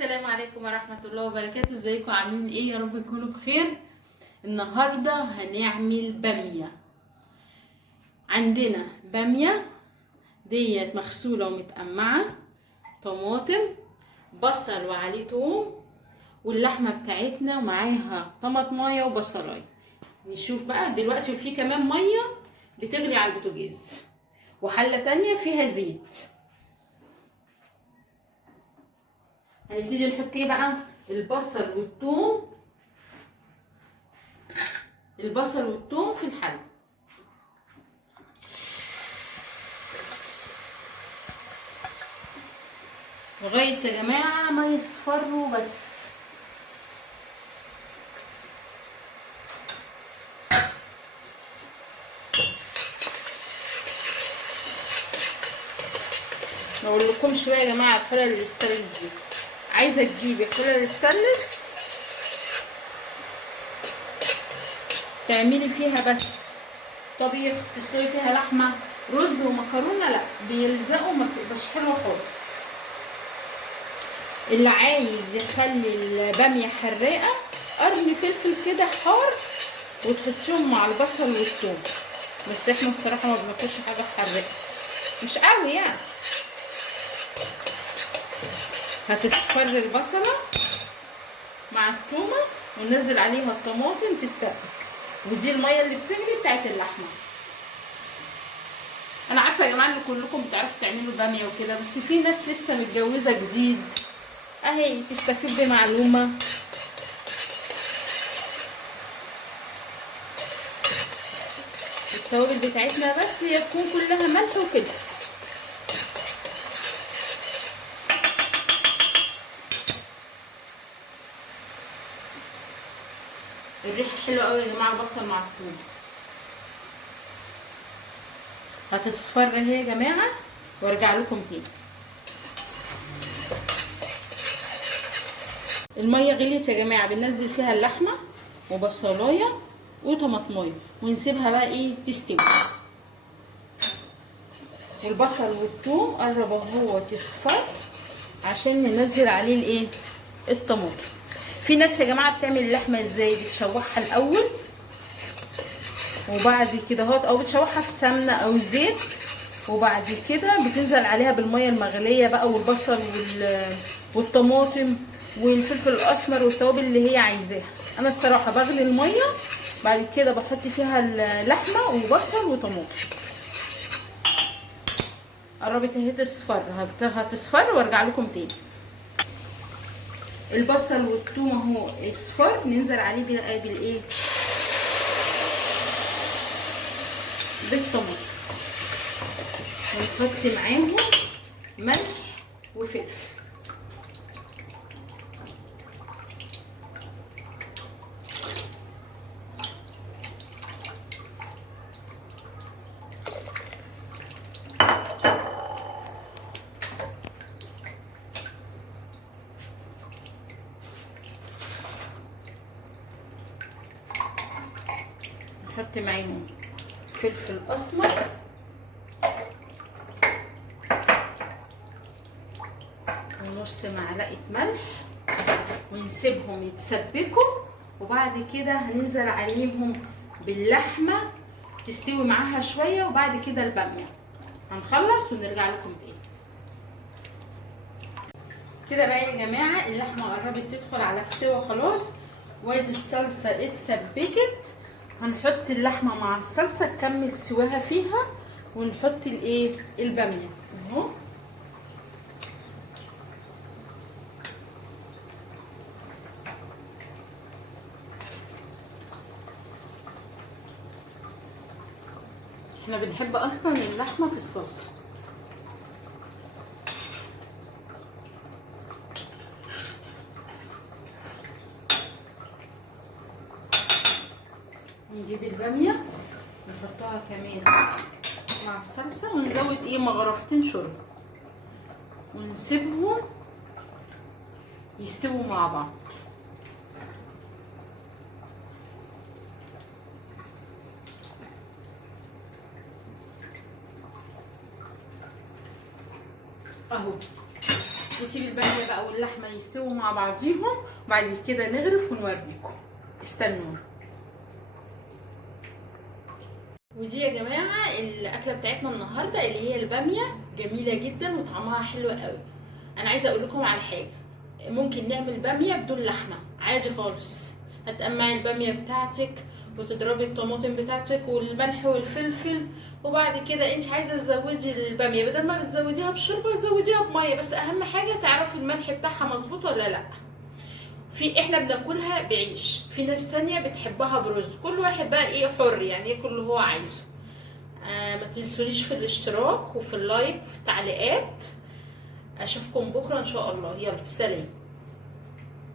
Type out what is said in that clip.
السلام عليكم ورحمة الله وبركاته. ازيكم عاملين ايه؟ يا رب تكونوا بخير. النهاردة هنعمل بامية. عندنا بامية ديت مغسولة ومتقمعة، طماطم، بصل وعليه توم، واللحمة بتاعتنا ومعاها طماطمايه وبصلايه. نشوف بقى دلوقتي في كمان مية بتغلي على البوتاجاز، وحلة تانية فيها زيت. هنبتدي نحط ايه بقى؟ البصل والثوم في الحله لغايه يا جماعه ما يصفروا بس. ما اقولكمش بقى يا جماعه الحله الاستانلس دي، عايزه تجيبي الحله الاستانلس تعملي فيها بس طبيخ، تسوي فيها لحمه، رز ومكرونه، لا بيلزقوا ما بتبقاش حلوه خالص. اللي عايز يخلي الباميه حراقه قرن فلفل كده حار وتحطيهم مع البصل والثوم، بس احنا الصراحه ما بناكلش حاجه حراقه، مش قوي يعني. هتصفر البصله مع الثومه وننزل عليها الطماطم تتسبك، ودي الميه اللي بتغلي بتاعت اللحمه. انا عارفه يا جماعه ان كلكم بتعرفوا تعملوا باميه وكده، بس في ناس لسه متجوزه جديد اهي تستفيد بمعلومه. التوابل بتاعتنا بس هي تكون كلها ملح وفلفل. الريحه حلوه قوي يا جماعه، البصل مع الثوم. هتصفر اهي يا جماعه وارجع لكم تاني. الميه غليت يا جماعه، بننزل فيها اللحمه وبصلايه وطماطمايه ونسيبها بقى ايه تستوي. والبصل والثوم قرب اهو تصفر عشان ننزل عليه الايه الطماطم. في ناس يا جماعه بتعمل اللحمه ازاي؟ بتشوحها الاول وبعد كده او بتشوحها في سمنه او زيت، وبعد كده بتنزل عليها بالميه المغليه بقى والبصل والطماطم والفلفل الاسمر والتوابل اللي هي عايزاها. انا الصراحه بغلي الميه بعد كده بحط فيها اللحمه وبصل وطماطم. قربت اهي تصفر، هتصفر وارجع لكم تاني. البصل والثوم اهو اصفر، ننزل عليه بالايه بالطماطم ونحط معاهم ملح وفلفل. نحط معاهم فلفل اسمر ونص معلقه ملح ونسيبهم يتسبكوا، وبعد كده هننزل عليهم باللحمه تستوي معاها شويه، وبعد كده الباميه. هنخلص ونرجع لكم تاني. كده بقى يا جماعه اللحمه قربت تدخل على السوا خلاص، وادي الصلصه اتسبكت. هنحط اللحمه مع الصلصه تكمل سواها فيها، ونحط الايه الباميه اهو. احنا بنحب اصلا اللحمه في الصلصه. نجيب الباميه نحطها كمان مع الصلصه ونزود مغرفتين شوربه ونسيبهم يستووا مع بعض. اهو نسيب الباميه بقى واللحمه يستووا مع بعضيهم، وبعد كده نغرف ونوريكم. استنوا. ودي يا جماعه الاكله بتاعتنا النهارده اللي هي الباميه، جميله جدا وطعمها حلو قوي. انا عايزه اقول لكم على حاجه، ممكن نعمل باميه بدون لحمه عادي خالص. هتقمعي الباميه بتاعتك وتضربي الطماطم بتاعتك والملح والفلفل، وبعد كده انت عايزه تزودي الباميه بدل ما بتزوديها بشوربه تزوديها بميه، بس اهم حاجه تعرفي الملح بتاعها مظبوط ولا لا. احنا بناكلها بعيش، في ناس تانية بتحبها برز، كل واحد بقى ايه حر يعني ياكل اللي هو عايزه. ما تنسونيش في الاشتراك وفي اللايك وفي التعليقات. اشوفكم بكره ان شاء الله. يلا سلام.